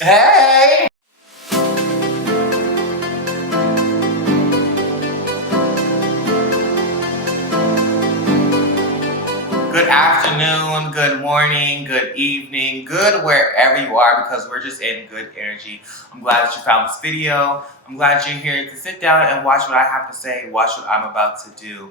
Hey! Good afternoon, good morning, good evening, good wherever you are because we're just in good energy. I'm glad that you found this video. I'm glad you're here to sit down and watch what I have to say, watch what I'm about to do.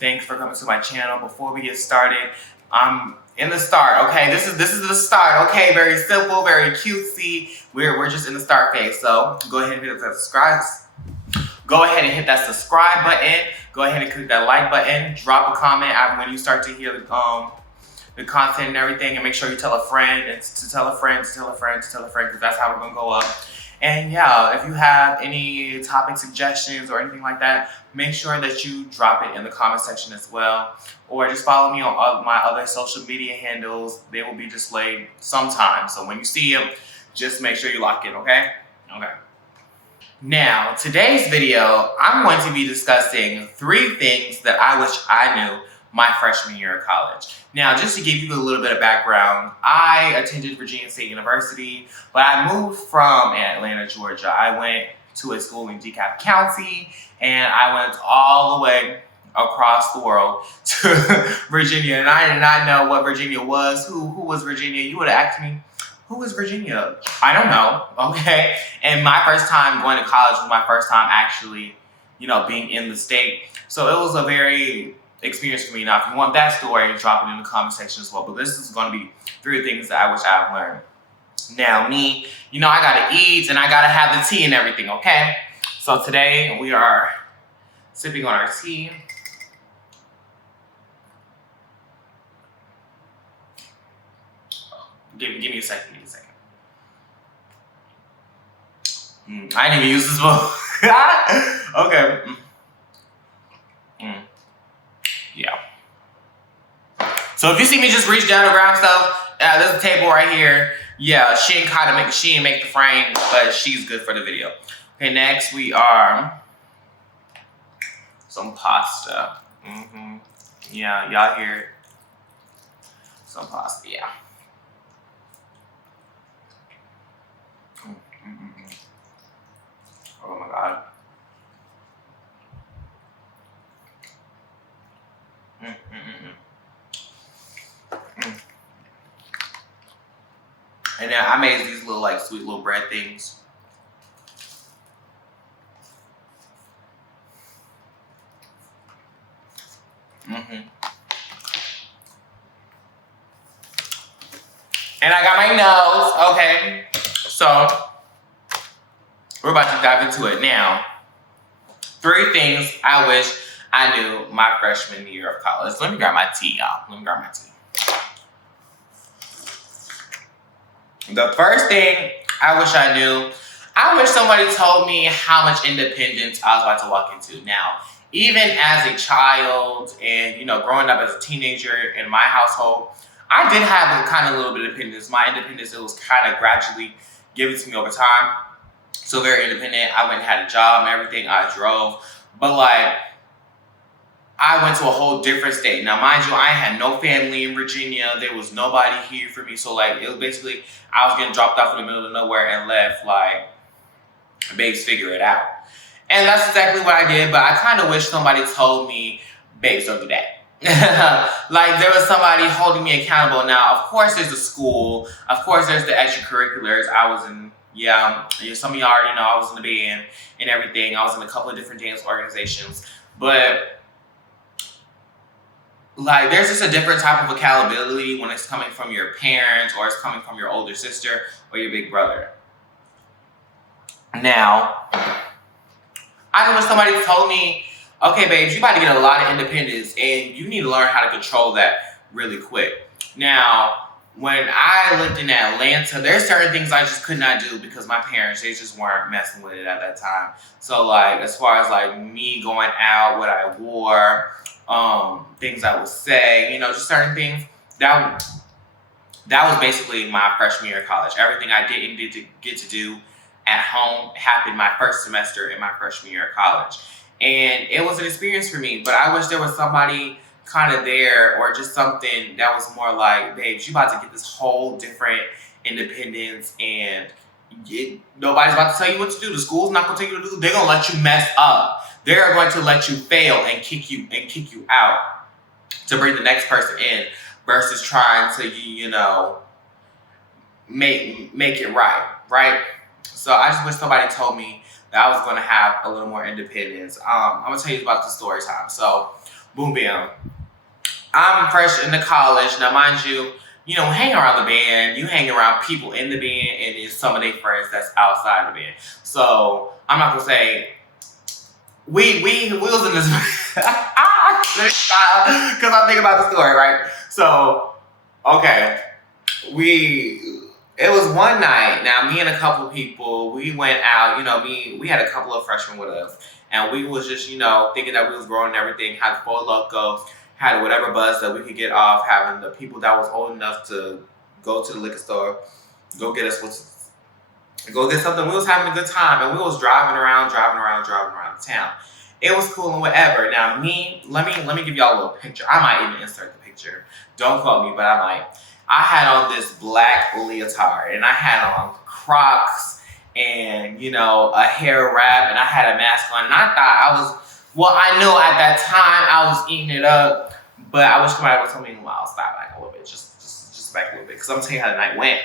Thanks for coming to my channel. Before we get started, I'm in the start, okay? This is the start, okay? Very simple, very cutesy. We're just in the start phase, so go ahead and hit that subscribe. Go ahead and hit that subscribe button. Go ahead and click that like button. Drop a comment when you start to hear the content and everything, and make sure you tell a friend and to tell a friend to tell a friend to tell a friend, because that's how we're gonna go up. And yeah, if you have any topic suggestions or anything like that, make sure that you drop it in the comment section as well, or just follow me on all my other social media handles. They will be displayed sometime, so when you see them, just make sure you lock in. Okay. Now, today's video, I'm going to be discussing 3 things that I wish I knew my freshman year of college. Now, just to give you a little bit of background, I attended Virginia State University, but I moved from Atlanta, Georgia. I went to a school in DeKalb County, and I went all the way across the world to Virginia, and I did not know what Virginia was. Who was Virginia? You would have asked me, who is Virginia? I don't know, okay? And my first time going to college was my first time actually, being in the state. So it was a very experience for me. Now, if you want that story, drop it in the comment section as well. But this is going to be 3 things that I wish I've learned. Now, me, I got to eat and I got to have the tea and everything, okay? So today we are sipping on our tea. Give me a second. I didn't even use this one. Okay. Yeah. So if you see me just reach down to grab stuff, there's a table right here. Yeah, she didn't make the frame, but she's good for the video. Okay, next we are some pasta. Yeah, y'all hear it. Some pasta, yeah. Oh my God. And then I made these little sweet little bread things. And I got my nose, okay? So we're about to dive into it now. 3 things I wish I knew my freshman year of college. Let me grab my tea, y'all. The first thing I wish I knew, I wish somebody told me how much independence I was about to walk into. Now, even as a child and, growing up as a teenager in my household, I did have a kind of little bit of independence. My independence, it was kind of gradually given to me over time. So very independent. I went and had a job and everything. I drove. But I went to a whole different state. Now, mind you, I had no family in Virginia. There was nobody here for me. So it was basically, I was getting dropped off in the middle of nowhere and left babes, figure it out. And that's exactly what I did. But I kind of wish somebody told me, babes, don't do that. There was somebody holding me accountable. Now, of course, there's a school. Of course, there's the extracurriculars. I was in, some of y'all already know I was in the band and everything. I was in a couple of different dance organizations. But, there's just a different type of accountability when it's coming from your parents or it's coming from your older sister or your big brother. Now, I know when somebody told me, okay, babes, you about to get a lot of independence and you need to learn how to control that really quick. Now, when I lived in Atlanta, there's certain things I just could not do because my parents, they just weren't messing with it at that time. So as far as me going out, what I wore, things I would say, just certain things, that was basically my freshman year of college. Everything I didn't get to do at home happened my first semester in my freshman year of college. And it was an experience for me, but I wish there was somebody kind of there or just something that was more babes, you about to get this whole different independence and, Nobody's about to tell you what to do. The school's not going to tell you what to do. They're going to let you mess up. They're going to let you fail and kick you out to bring the next person in versus trying to, make it right? So I just wish somebody told me that I was going to have a little more independence. I'm going to tell you about the story time. So, boom, bam. I'm fresh into college. Now, mind you, hang around the band. You hang around people in the band and then some of their friends that's outside the band. So, I'm not going to say, we was in this, because I'm thinking about the story, right? So, okay, it was one night. Now, me and a couple of people, we went out, we had a couple of freshmen with us, and we was just, thinking that we was growing and everything, had Four Loko, had whatever buzz that we could get off, having the people that was old enough to go to the liquor store, go get something. We was having a good time, and we was driving around the town. It was cool and whatever. Now, let me give y'all a little picture. I might even insert the picture. Don't quote me, but I might. I had on this black leotard, and I had on Crocs, and, a hair wrap, and I had a mask on, and I thought I knew at that time I was eating it up, but I wish somebody would tell me, well, I'll stop back a little bit, just back a little bit, because I'm telling you how the night went.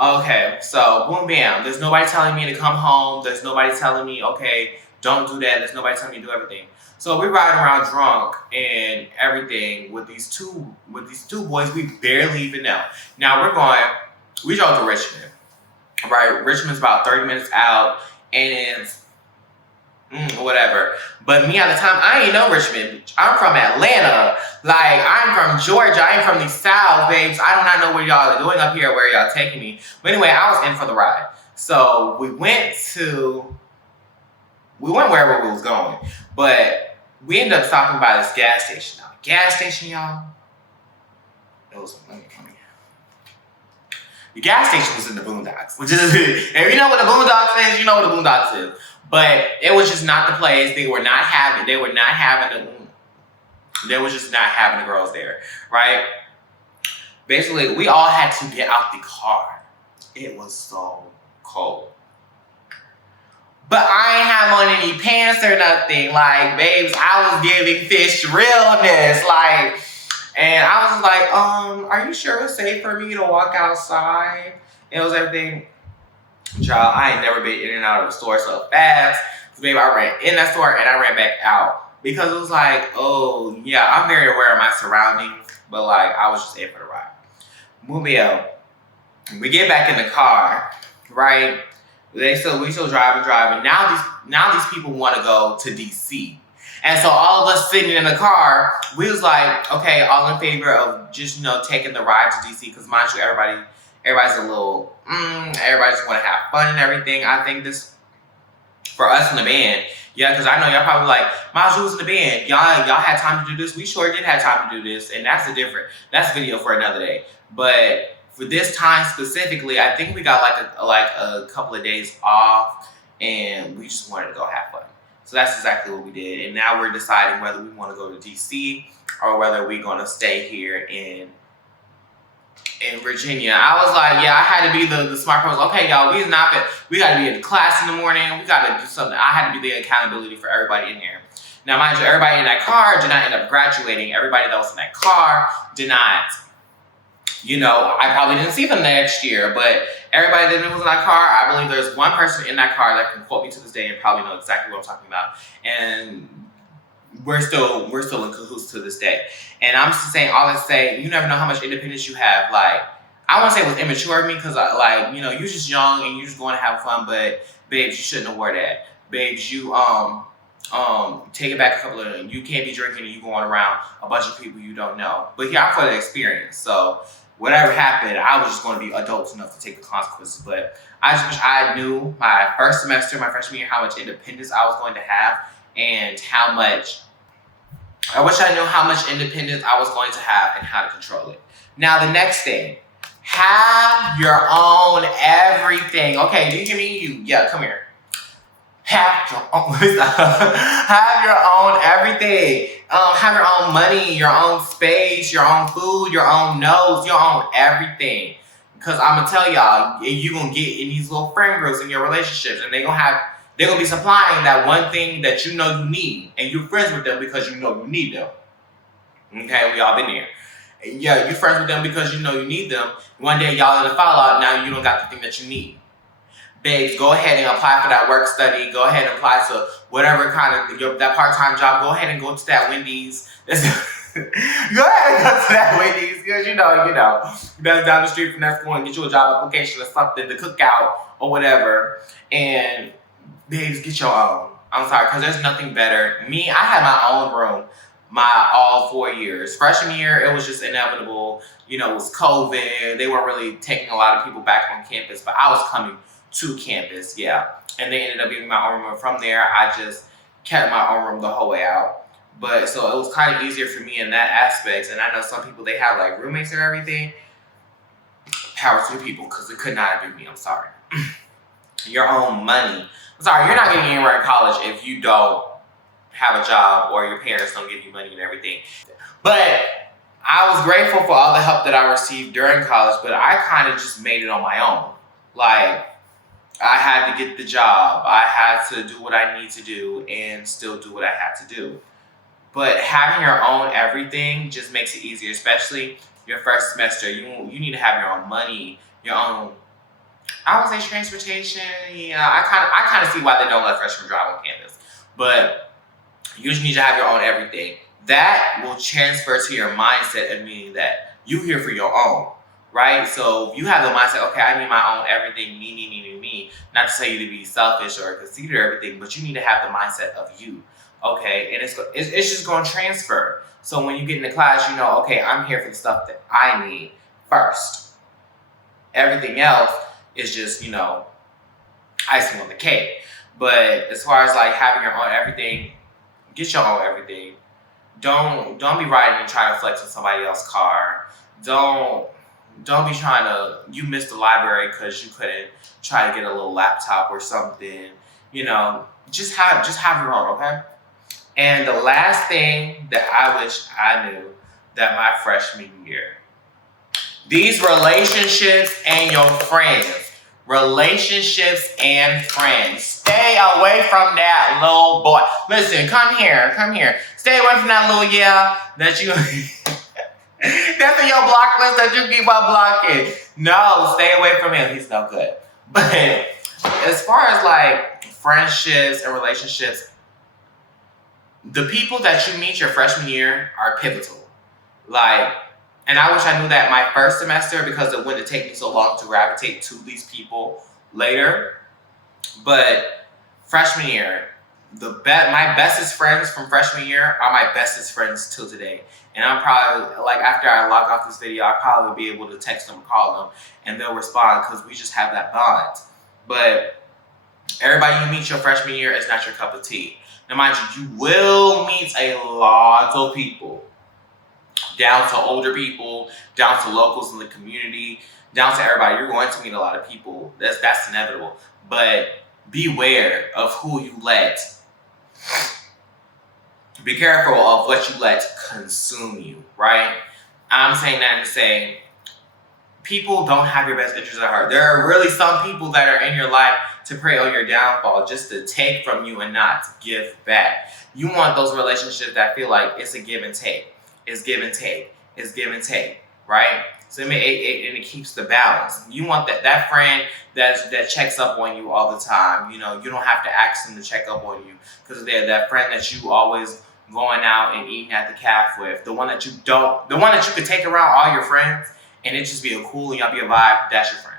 Okay, so boom, bam. There's nobody telling me to come home. There's nobody telling me, okay, don't do that. There's nobody telling me to do everything. So we're riding around drunk and everything with these two boys we barely even know. Now we drove to Richmond, right? Richmond's about 30 minutes out, and it's whatever. But me at the time, I ain't know Richmond. I'm from Atlanta. Like, I'm from Georgia. I ain't from the South, babes. I do not know what y'all are doing up here, where y'all taking me. But anyway, I was in for the ride. So we went wherever we was going. But we ended up stopping by this gas station. Now, gas station, y'all, it was, let me. The gas station was in the Boondocks, which is, if you know what the Boondocks is, you know what the Boondocks is. But it was just not the place. They were just not having the girls there, right? Basically, we all had to get out the car. It was so cold. But I ain't have on any pants or nothing. Like, babes, I was giving fish realness. Like, and I was like, are you sure it's safe for me to walk outside? It was everything. Child, I ain't never been in and out of the store so fast. Cause baby, I ran in that store and I ran back out. Because it was like, oh, yeah, I'm very aware of my surroundings. But like, I was just in for the ride. Mubio. We get back in the car, right? We still driving. Now these people want to go to DC. And so all of us sitting in the car, we was like, okay, all in favor of just, taking the ride to DC. Because mind you, everybody's a little, everybody just want to have fun and everything. I think this, for us in the band, yeah, because I know y'all probably like, Maju was in the band. Y'all had time to do this. We sure did have time to do this. And that's a video for another day. But for this time specifically, I think we got like a couple of days off, and we just wanted to go have fun. So that's exactly what we did. And now we're deciding whether we want to go to DC or whether we're going to stay here in Virginia. I was like, yeah, I had to be the smart person. Okay, y'all, we got to be in class in the morning. We got to do something. I had to be the accountability for everybody in here. Now, mind you, everybody in that car did not end up graduating. Everybody that was in that car did not, I probably didn't see them next year, but everybody that was in that car, I believe there's one person in that car that can quote me to this day and probably know exactly what I'm talking about. And we're still in cahoots to this day. And I'm just saying all this say, you never know how much independence you have. Like, I want to say it was immature of me because, you're just young and you're just going to have fun, but babes, you shouldn't have wore that. Babes, you take it back a couple of, you can't be drinking and you going around a bunch of people you don't know. But yeah, I'm for the experience. So whatever happened, I was just going to be adult enough to take the consequences. But I just wish I knew my first semester, my freshman year, how much independence I was going to have and I wish I knew how much independence I was going to have and how to control it. Now, the next thing, have your own everything. Okay, do you hear me? Yeah, come here. Have your own everything. Have your own money, your own space, your own food, your own nose, your own everything. Because I'm gonna tell y'all, you gonna get in these little friend groups in your relationships, and they're gonna be supplying that one thing that you know you need, and you're friends with them because you know you need them. Okay, we all been there. Yeah, you're friends with them because you know you need them. One day y'all in the fallout, now you don't got the thing that you need. Babes, go ahead and apply for that work study. Go ahead and apply to whatever kind of that part-time job. Go ahead and go to that Wendy's. Go ahead and go to that Wendy's because you know that's down the street from that school and get you a job application or something to cook out or whatever. And babes, get your own. I'm sorry, because there's nothing better. Me, I had my own room all 4 years. Freshman year, it was just inevitable. It was COVID. They weren't really taking a lot of people back on campus, but I was coming to campus, yeah. And they ended up giving my own room. And from there, I just kept my own room the whole way out. But so it was kind of easier for me in that aspect. And I know some people, they have like roommates and everything. Power to the people, because it could not have been me. I'm sorry. Your own money. I'm sorry, you're not getting anywhere in college if you don't have a job or your parents don't give you money and everything. But I was grateful for all the help that I received during college, but I kind of just made it on my own. Like, I had to get the job. I had to do what I need to do and still do what I had to do. But having your own everything just makes it easier, especially your first semester. You need to have your own money, your own, I would say transportation. Yeah, I kind of see why they don't let freshmen drive on campus. But you just need to have your own everything. That will transfer to your mindset of meaning that you're here for your own. Right? So you have the mindset, okay, I need my own everything, me. Not to say you to be selfish or conceited or everything, but you need to have the mindset of you. Okay? And it's just going to transfer. So when you get into class, you know, okay, I'm here for the stuff that I need first. Everything else is just, icing on the cake. But as far as like having your own everything, get your own everything. Don't be riding and trying to flex on somebody else's car. Don't be trying to, you missed the library because you couldn't try to get a little laptop or something. Just have your own, okay? And the last thing that I wish I knew that my freshman year, these relationships and your friends. Relationships and friends. Stay away from that little boy. Listen, come here. Stay away from that little that you... That's in your block list that you keep on blocking. No, stay away from him. He's no good. But as far as like friendships and relationships, the people that you meet your freshman year are pivotal. And I wish I knew that my first semester because it wouldn't take me so long to gravitate to these people later. But freshman year, my bestest friends from freshman year are my bestest friends till today. And I'm probably, after I log off this video, I'll probably be able to text them or call them, and they'll respond because we just have that bond. But everybody you meet your freshman year is not your cup of tea. Now, mind you will meet a lot of people, down to older people, down to locals in the community, down to everybody. You're going to meet a lot of people. That's inevitable. But beware of who you let. Be careful of what you let consume you, right? I'm saying that to say people don't have your best interests at heart. There are really some people that are in your life to prey on your downfall, just to take from you and not to give back. You want those relationships that feel like it's a give and take. It's give and take. It's give and take, right? So it keeps the balance. You want that friend that checks up on you all the time. You don't have to ask them to check up on you because they're that friend that you always going out and eating at the cafe with. The one that you could take around all your friends and it just be a cool and y'all be a vibe. That's your friend.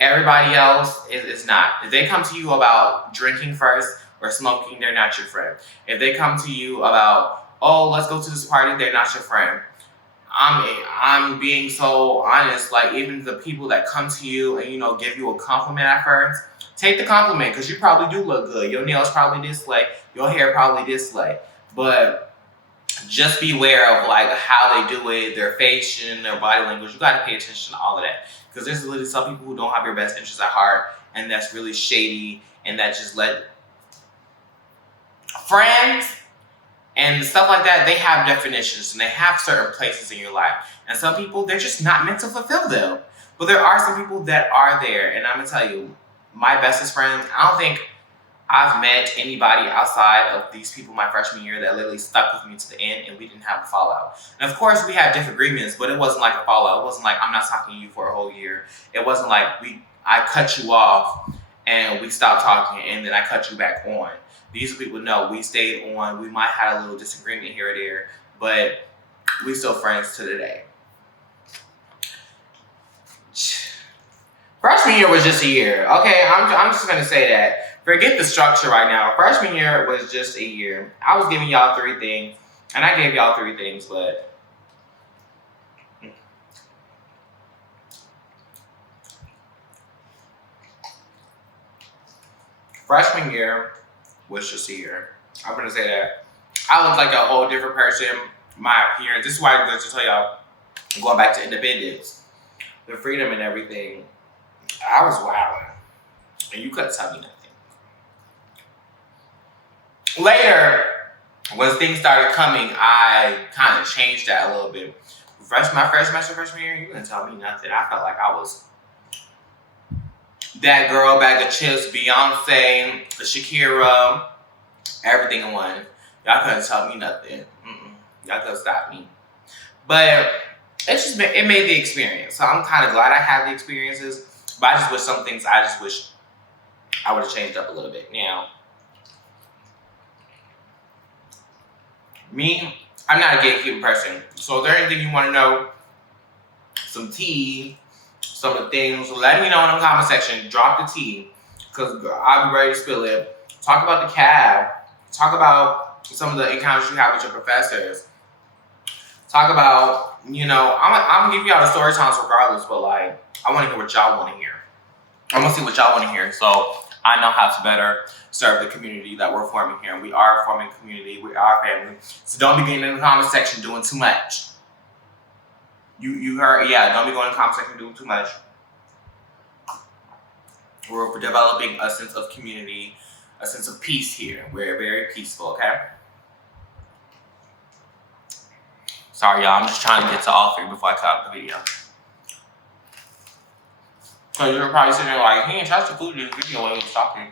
Everybody else is not. If they come to you about drinking first or smoking, they're not your friend. If they come to you about, oh, let's go to this party, they're not your friend. I'm being so honest, even the people that come to you and, give you a compliment at first, take the compliment because you probably do look good. Your nails probably this way, your hair probably this way. But just beware of how they do it, their face and their body language. You got to pay attention to all of that because there's literally some people who don't have your best interests at heart and that's really shady and that just let friends And stuff like that, they have definitions and they have certain places in your life. And some people, they're just not meant to fulfill them. But there are some people that are there. And I'm going to tell you, my bestest friends, I don't think I've met anybody outside of these people my freshman year that literally stuck with me to the end and we didn't have a fallout. And of course, we had disagreements, but it wasn't like a fallout. It wasn't like I'm not talking to you for a whole year. It wasn't like I cut you off and we stopped talking and then I cut you back on. These people know we stayed on. We might have a little disagreement here or there, but we still friends to today. Freshman year was just a year. Okay, I'm just gonna say that. Forget the structure right now. Freshman year was just a year. I was giving y'all 3 things, and I gave y'all 3 things, but freshman year was just a year. I'm gonna say that. I looked like a whole different person. My appearance. This is why I'm going to tell y'all, going back to independence, the freedom and everything. I was wilding, and you couldn't tell me nothing. Later, when things started coming, I kind of changed that a little bit. My first semester, freshman year, you couldn't tell me nothing. I felt like I was that girl, bag of chips, Beyonce, Shakira, everything in one. Y'all couldn't tell me nothing. Y'all couldn't stop me. But it made the experience. So I'm kind of glad I had the experiences. But I just wish some things I would have changed up a little bit. Now, me, I'm not a gatekeeper person. So if there's anything you want to know, some tea, some of the things, let me know in the comment section. Drop the tea, because I'll be ready to spill it. Talk about the cab. Talk about some of the encounters you have with your professors. Talk about, I'm going to give y'all the story times regardless, but like, I want to hear what y'all want to hear. I want to see what y'all want to hear, so I know how to better serve the community that we're forming here. We are forming a community. We are family. So don't be getting in the comment section doing too much. You heard? Yeah, don't be going in the comment section doing too much. We're developing a sense of community, a sense of peace here. We're very peaceful, okay? Sorry, y'all. I'm just trying to get to all 3 before I cut out the video. So you're probably sitting there like, he ain't touched the food in this video while he was talking.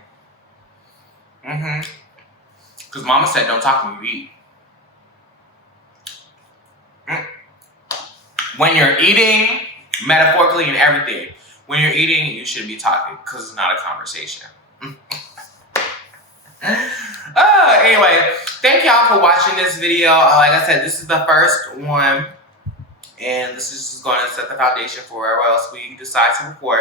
Because mama said don't talk when you eat. When you're eating, metaphorically and everything, when you're eating, you should be talking because it's not a conversation. Anyway, thank y'all for watching this video. Like I said, this is the first one. And this is just going to set the foundation for wherever else we decide to record,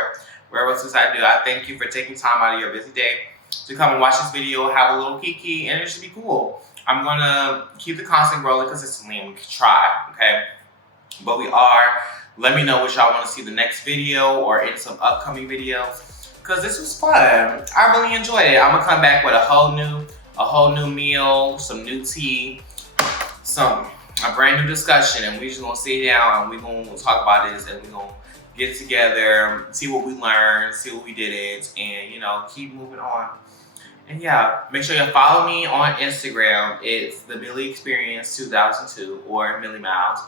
wherever else we decide to do. I thank you for taking time out of your busy day to come and watch this video, have a little kiki, and it should be cool. I'm going to keep the content rolling consistently, and we can try, okay? But we are. Let me know what y'all want to see the next video or in some upcoming videos, because this was fun. I really enjoyed it. I'm going to come back with a whole new meal, some new tea, a brand new discussion, and we just gonna sit down and we gonna talk about this, and we gonna get together, see what we learned, see what we didn't, and keep moving on. And yeah, make sure you follow me on Instagram. It's TheMilliExperience 2002 or Millie Miles.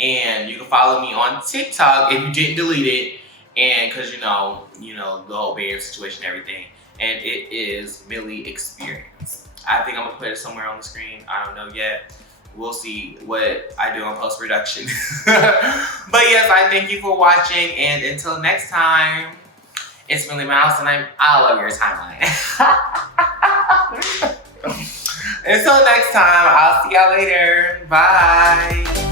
And you can follow me on TikTok if you didn't delete it, and because the whole bear situation and everything. And it is TheMilliExperience. I think I'm gonna put it somewhere on the screen. I don't know yet. We'll see what I do on post-production. But yes, I thank you for watching, and until next time, it's Millie Mouse, and I love your timeline. Until next time, I'll see y'all later. Bye.